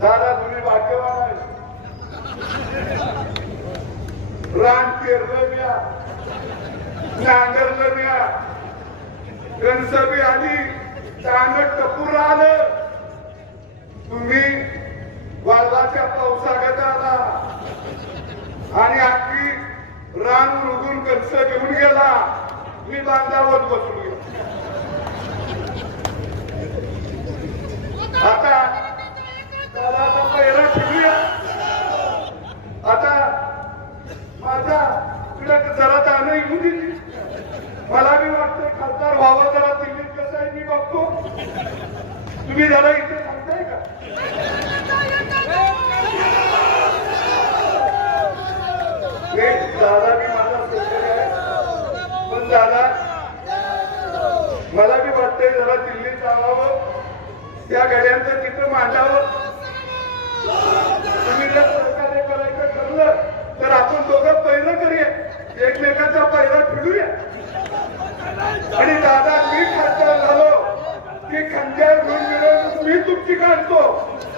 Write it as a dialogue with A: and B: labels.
A: दादा तुम्ही भाग्यवान आहे. रान पेरलं म्या नांगरलं म्या कणसबी आली. चांगलं टपूर आलं तुम्ही वादळाच्या पावसागत आला. आणि अख्खी रान उडून कणस घेऊन गेला. मी बांधावर बसून जरा त्यानं येऊ दिली मला बी वाटतंय खासदार भावा जरा दिल्लीत कसं आहे मी बघतो. तुम्ही जरा इथे सांगताय का? हे दादा बी माझा आहे. पण दादा मला बी वाटतंय जरा दिल्लीत जावावं. त्या गड्यांचं तिथं मांडावं. Muito obrigado.